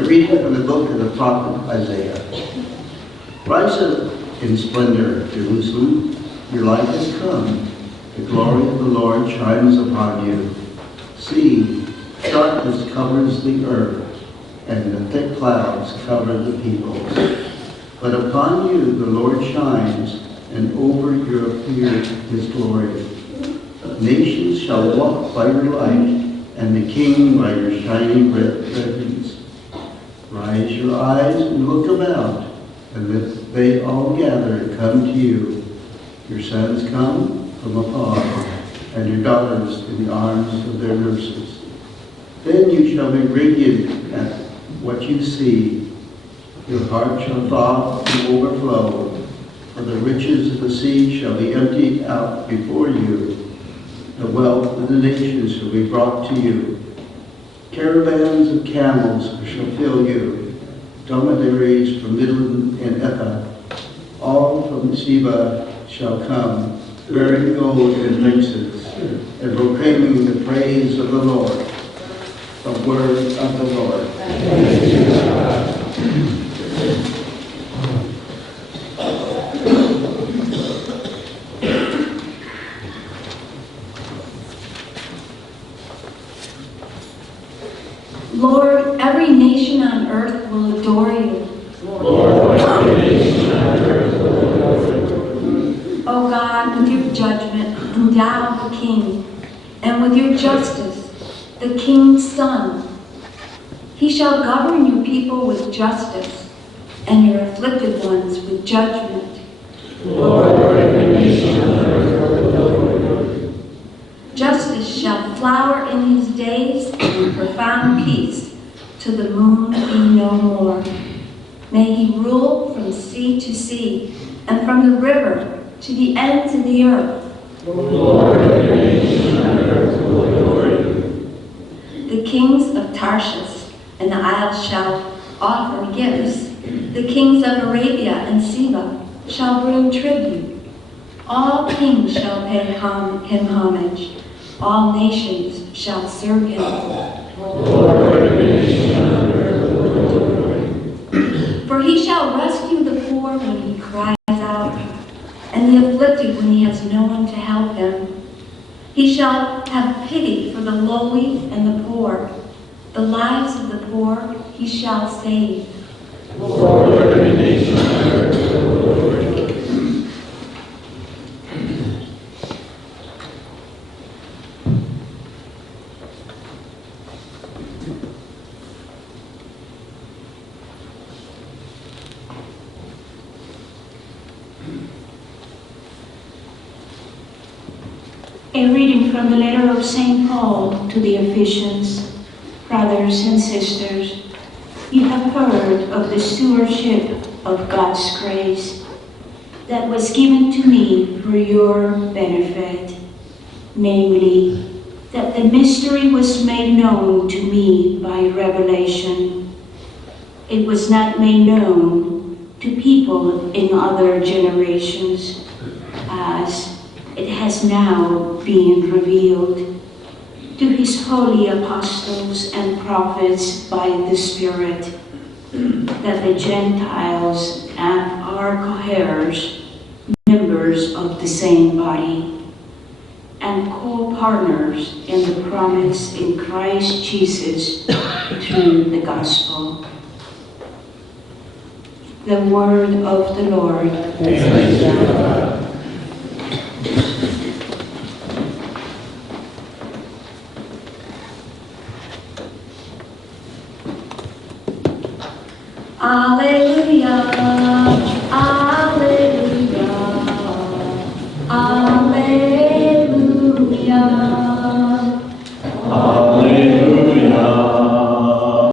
A reading from the book of the prophet Isaiah. Rise up in splendor, Jerusalem, your light has come. The glory of the Lord shines upon you. See, darkness covers the earth, and the thick clouds cover the peoples. But upon you the Lord shines, and over you appears his glory. Nations shall walk by your light, and the king by your shining radiance. Rise your eyes and look about, and let they all gather and come to you. Your sons come from afar, and your daughters in the arms of their nurses. Then you shall be radiant at what you see. Your heart shall thaw and overflow, for the riches of the sea shall be emptied out before you. The wealth of the nations shall be brought to you. Caravans of camels shall fill you. Dromedaries from Middle and Ephah, all from Sheba shall come, bearing gold and princes, and proclaiming the praise of the Lord. The word of the Lord. Lord, every nation on earth will adore you. Lord, every nation on earth will adore you. O God, with your judgment, endow the king, and with your justice, the king's son. He shall govern your people with justice, and your afflicted ones with judgment. Lord, every nation on earth will adore you. Justice shall flower in his days, and profound peace till the moon be no more. May he rule from sea to sea, and from the river to the ends of the earth. Lord, every nation on earth will adore you. The kings of Tarshish and the isles shall offer gifts. The kings of Arabia and Seba shall bring tribute. All kings shall pay him homage. All nations shall serve him. Lord, every nation on earth will adore you. For he shall rescue the poor when he cries out, and the afflicted when he has no one to help him. He shall have pity for the lowly and the poor. The lives of the poor he shall save. Lord, every nation on earth will adore you. A reading from the letter of St. Paul to the Ephesians. Brothers and sisters, you have heard of the stewardship of God's grace that was given to me for your benefit, namely, that the mystery was made known to me by revelation. It was not made known to people in other generations, as it has now been revealed to his holy apostles and prophets by the Spirit, that the Gentiles are co-heirs, members of the same body, and co-partners in the promise in Christ Jesus through the gospel. The word of the Lord. Thanks be to God. Alleluia, alleluia, alleluia. Alleluia,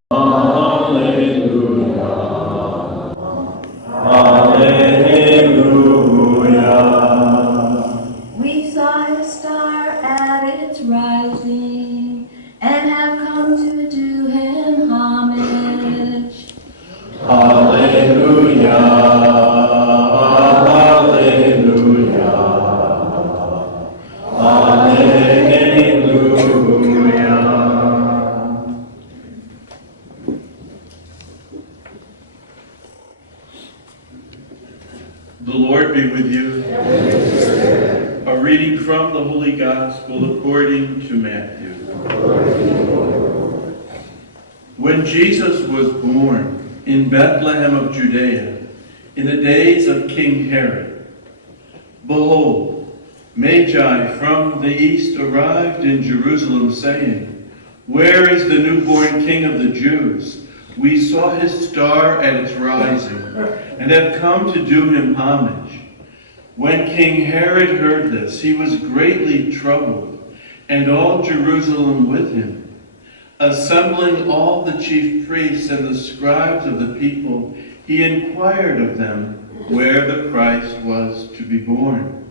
alleluia, alleluia. We saw his star at its rising, and have come to do him homage. Alleluia, alleluia, alleluia. 'Tis the day of the Lord. Let us rejoice and be glad in it. Alleluia, alleluia, alleluia, alleluia. Alleluia, alleluia, alleluia. Alleluia, alleluia, alleluia. Alleluia, alleluia, alleluia. Alleluia, alleluia, alleluia. Alleluia, alleluia, alleluia. Alleluia, alleluia, alleluia. Alleluia, alleluia. The Lord be with you. A reading from the Holy Gospel according to Matthew. When Jesus was born in Bethlehem of Judea, in the days of King Herod, behold, Magi from the east arrived in Jerusalem, saying, "Where is the newborn King of the Jews? We saw his star at its rising, and have come to do him homage." When King Herod heard this, he was greatly troubled, and all Jerusalem with him. Assembling all the chief priests and the scribes of the people, he inquired of them where the Christ was to be born.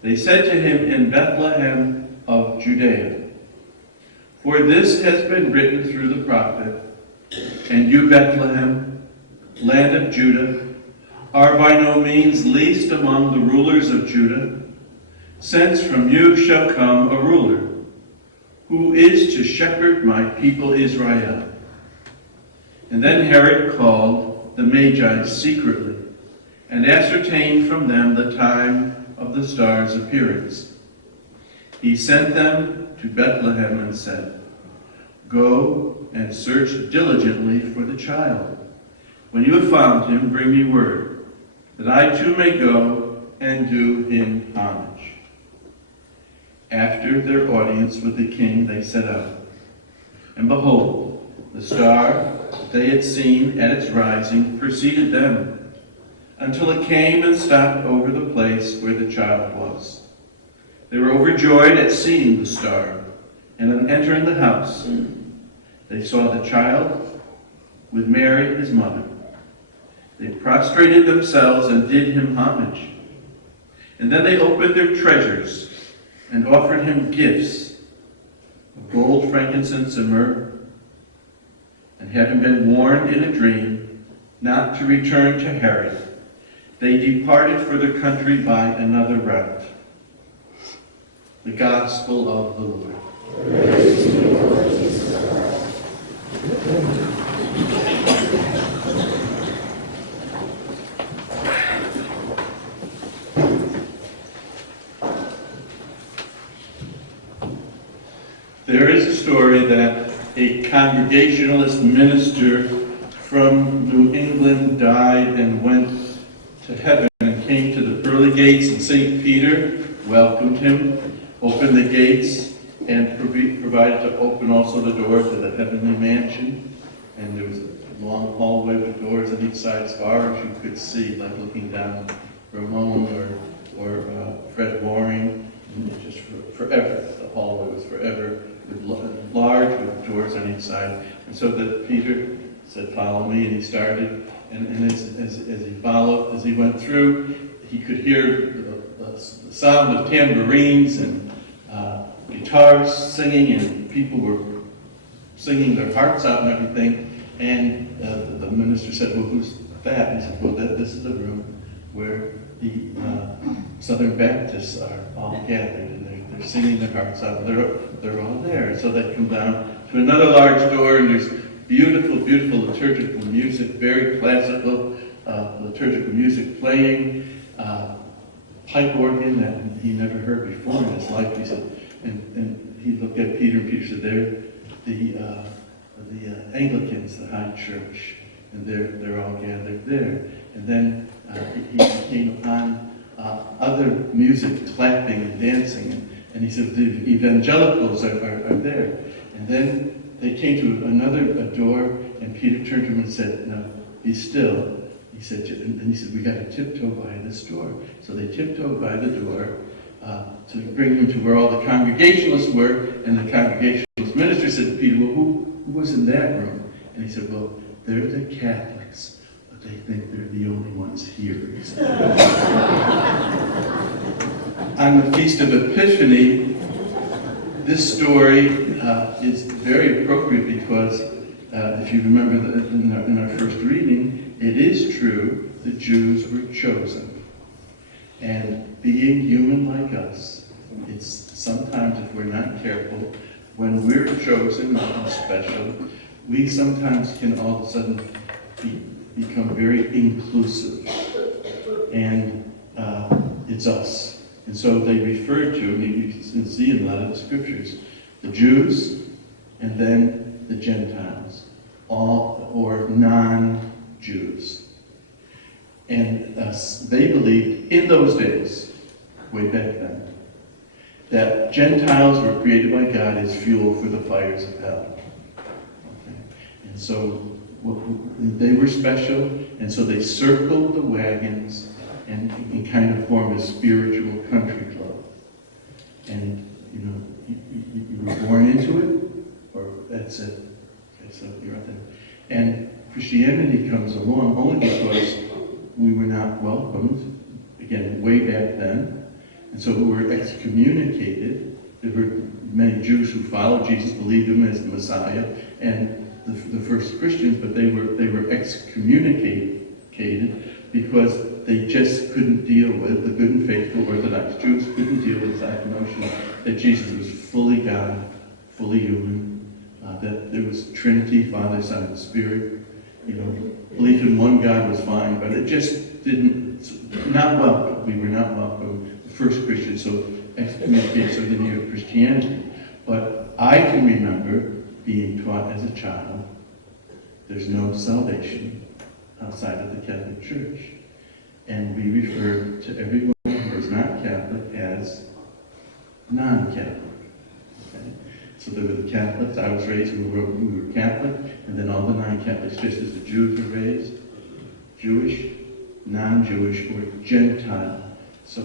They said to him, "In Bethlehem of Judea. For this has been written through the prophet, and you, Bethlehem, land of Judah, are by no means least among the rulers of Judah, since from you shall come a ruler, who is to shepherd my people Israel." And then Herod called the Magi secretly, and ascertained from them the time of the star's appearance. He sent them to Bethlehem and said, "Go and search diligently for the child. When you have found him, bring me word, that I too may go and do him homage." After their audience with the king, they set out. And behold, the star that they had seen at its rising preceded them, until it came and stopped over the place where the child was. They were overjoyed at seeing the star, and on entering the house, they saw the child with Mary, his mother. They prostrated themselves and did him homage. And then they opened their treasures and offered him gifts of gold, frankincense, and myrrh. And having been warned in a dream not to return to Herod, they departed for their country by another route. The Gospel of the Lord. Praise to you, Lord Jesus Christ. There is a story that a Congregationalist minister from New England died and went to heaven and came to the pearly gates, and St. Peter welcomed him, opened the gates, and provided to open also the door to the heavenly mansion. And there was a long hallway with doors on each side as far as you could see, like looking down Ramon or Fred Waring. And just forever, the hallway was forever, large with doors on each side. And so that Peter said, "Follow me," and he started. And as he followed, as he went through, he could hear the sound of tambourines and guitars singing, and people were singing their hearts out and everything. And the minister said, "Well, who's that?" He said, "Well, this is the room where the Southern Baptists are all gathered, and they're singing their hearts out. They're all there." So they come down to another large door, and there's beautiful, beautiful liturgical music, very classical liturgical music playing, pipe organ that he never heard before in his life. He said, and he looked at Peter, and Peter said, "They're the Anglicans, the High Church, and they're all gathered there." And then he came upon other music, clapping and dancing, and he said, "The evangelicals are there." And then they came to another door, and Peter turned to him and said, "No, be still." He said, and he said, "We got to tiptoe by this door." So they tiptoed by the door to bring him to where all the Congregationalists were, and the Congregationalist minister said to Peter, "Well, who was in that room?" And he said, "Well, they're the Catholics, but they think they're the only ones here." On the Feast of Epiphany, this story is very appropriate because if you remember in our first reading, it is true the Jews were chosen. And being human like us, it's sometimes, if we're not careful, when we're chosen, nothing special, we sometimes can all of a sudden become very inclusive. and it's us. And so they refer to, you can see in a lot of the scriptures, the Jews and then the Gentiles, all or non-Jews. And they believed in those days, way back then, that Gentiles were created by God as fuel for the fires of hell. Okay? And so they were special, and so they circled the wagons and kind of formed a spiritual country club. And you were born into it, or that's it. Okay, so you're out there. And Christianity comes along only because we were not welcomed, again, way back then. And so we were excommunicated. There were many Jews who followed Jesus, believed him as the Messiah, and the first Christians, but they were excommunicated because they just couldn't deal with, the good and faithful Orthodox Jews couldn't deal with that notion that Jesus was fully God, fully human, that there was Trinity, Father, Son, and Spirit. Belief in one God was fine, but it just not welcome. We were not welcome, the first Christians, so excommunicated, so they knew Christianity. But I can remember being taught as a child, there's no salvation outside of the Catholic Church. And we refer to everyone who is not Catholic as non-Catholic. Okay? So there were the Catholics. I was raised, we were Catholic, and then all the non-Catholics, just as the Jews were raised, Jewish, non-Jewish, or Gentile. So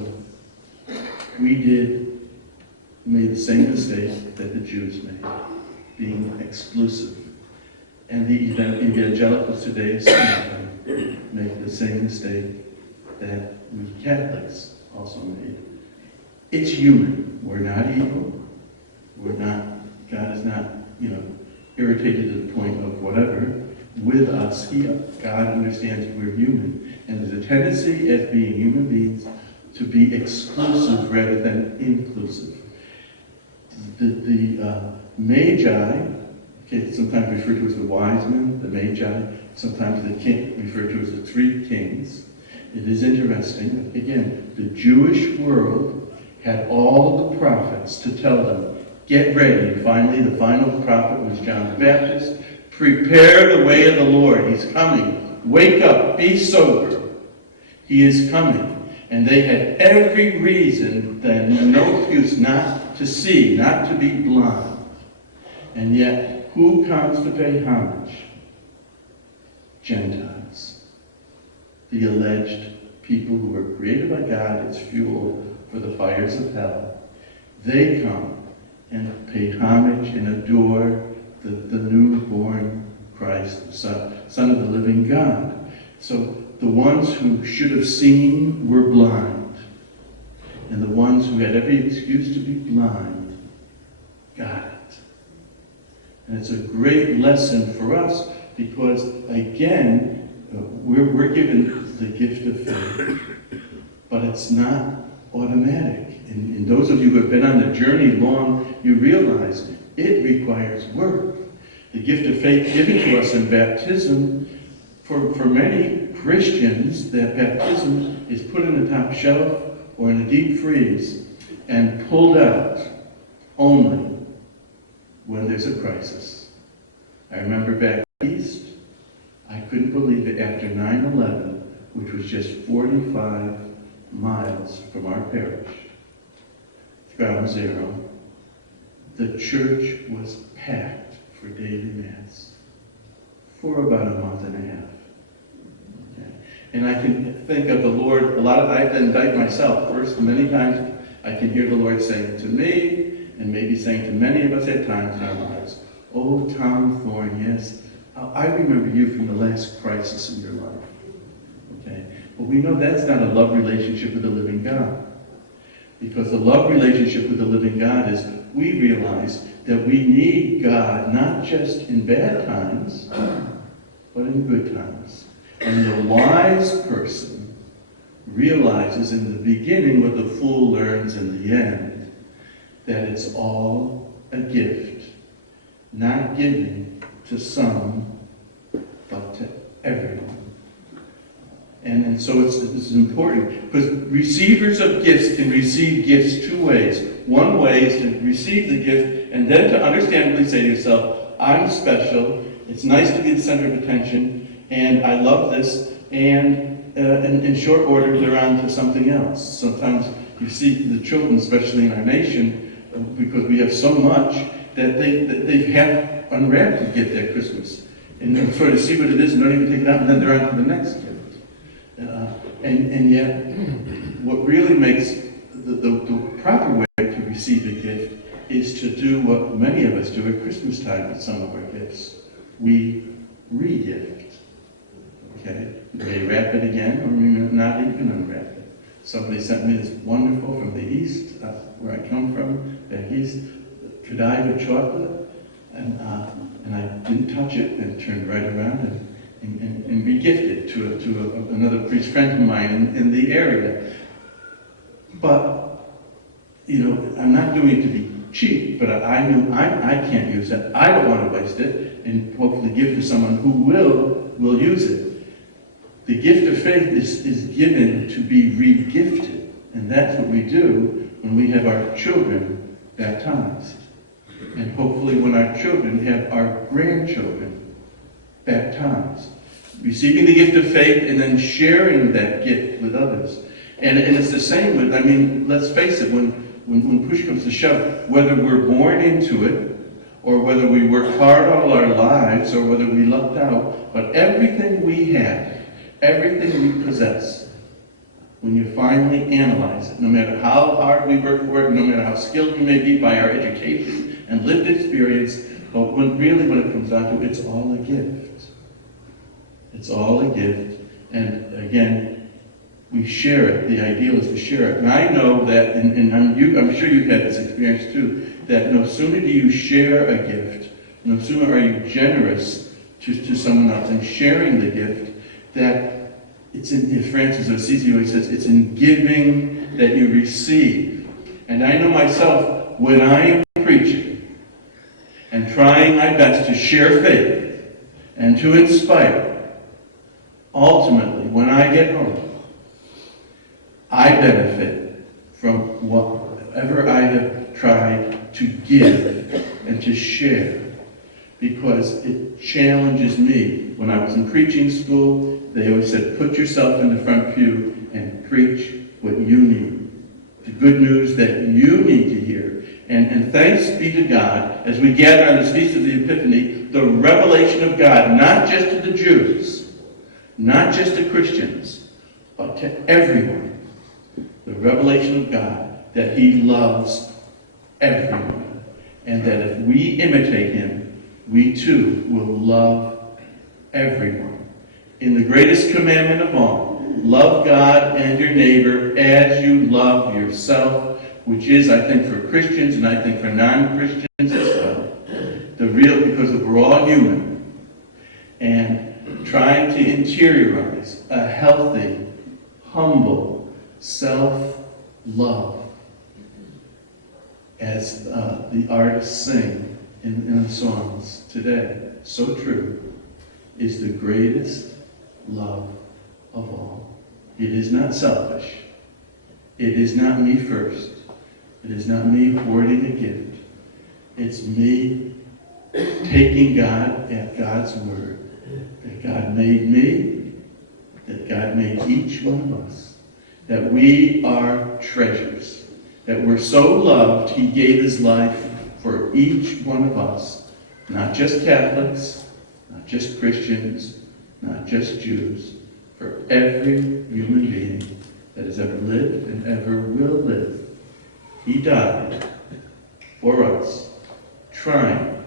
we made the same mistake that the Jews made, being exclusive. And the evangelicals today make the same mistake that we Catholics also made. It's human. We're not evil. We're not, God is not, irritated to the point of whatever. With us, God understands we're human. And there's a tendency as being human beings to be exclusive rather than inclusive. The Magi, sometimes referred to as the wise men, the Magi, sometimes the king, referred to as the three kings. It is interesting, again, the Jewish world had all the prophets to tell them, get ready. Finally, the final prophet was John the Baptist. Prepare the way of the Lord. He's coming. Wake up. Be sober. He is coming. And they had every reason, then no excuse not to see, not to be blind. And yet, who comes to pay homage? Gentiles. The alleged people who were created by God as fuel for the fires of hell. They come and pay homage and adore the newborn Christ, the Son of the living God. So the ones who should have seen were blind. And the ones who had every excuse to be blind got it. And it's a great lesson for us because, again, we're given the gift of faith, but it's not automatic. And those of you who have been on the journey long, you realize it requires work. The gift of faith given to us in baptism, for many Christians, that baptism is put in the top shelf or in a deep freeze and pulled out only when there's a crisis. I remember back east, I couldn't believe it after 9/11, which was just 45 miles from our parish, ground zero, the church was packed for daily Mass for about a month and a half. Okay. And I can think of the Lord, I have to indict myself first. Many times I can hear the Lord saying to me, and maybe saying to many of us at times in our lives, oh, Tom Thorne, yes, I remember you from the last crisis in your life. Okay? But we know that's not a love relationship with the living God. Because the love relationship with the living God is we realize that we need God not just in bad times, but in good times. And the wise person realizes in the beginning what the fool learns in the end, that it's all a gift, not given to some, but to everyone. And so it's important, because receivers of gifts can receive gifts two ways. One way is to receive the gift and then to understandably say to yourself, I'm special, it's nice to be the center of attention, and I love this, and in short order they're on to something else. Sometimes you see the children, especially in our nation, because we have so much, that they have unwrapped the gift at Christmas. And they'll sort of see what it is and don't even take it out, and then they're on to the next gift. And yet, what really makes the proper way to receive a gift is to do what many of us do at Christmas time with some of our gifts. We re-gift. Okay? We may wrap it again, or we may not even unwrap it. Somebody sent me this wonderful from the East, where I come from, back East, Godiva chocolate, and I didn't touch it, and turned right around and re-gifted to another priest friend of mine in the area. But, I'm not doing it to be cheap, but I knew I can't use it. I don't want to waste it, and hopefully give to someone who will use it. The gift of faith is given to be re-gifted, and that's what we do when we have our children baptized. And hopefully when our children have our grandchildren baptized. Receiving the gift of faith and then sharing that gift with others. And it's the same with, let's face it, when push comes to shove, whether we're born into it, or whether we work hard all our lives, or whether we lucked out, but everything we have, everything we possess, when you finally analyze it, no matter how hard we work for it, no matter how skilled we may be by our education and lived experience, but when it comes down to it, it's all a gift. It's all a gift. And again, we share it. The ideal is to share it. And I know that, and I'm sure you've had this experience too, that no sooner do you share a gift, no sooner are you generous to someone else in sharing the gift, that it's in, as Francis of Assisi always says, it's in giving that you receive. And I know myself, when I am preaching and trying my best to share faith and to inspire, ultimately, when I get home, I benefit from whatever I have tried to give and to share, because it challenges me. When I was in preaching school, they always said, put yourself in the front pew and preach what you need. The good news that you need to hear. And thanks be to God, as we gather on this Feast of the Epiphany, the revelation of God, not just to the Jews, not just to Christians, but to everyone. The revelation of God that He loves everyone. And that if we imitate Him, we too will love everyone. In the greatest commandment of all, love God and your neighbor as you love yourself, which is, I think, for Christians and I think for non-Christians as well, because we're all human, and trying to interiorize a healthy, humble self-love, as the artists sing in the songs today, so true, is the greatest love of all. It is not selfish. It is not me first. It is not me hoarding a gift. It's me taking God at God's word. That God made me, that God made each one of us, that we are treasures, that we're so loved, He gave His life for each one of us, not just Catholics, not just Christians, not just Jews, for every human being that has ever lived and ever will live. He died for us, trying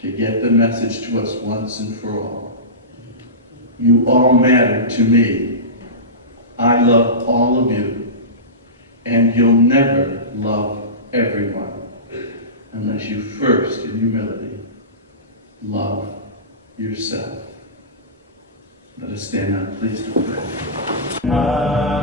to get the message to us once and for all. You all matter to me. I love all of you. And you'll never love everyone unless you first, in humility, love yourself. Let us stand up, please, to pray.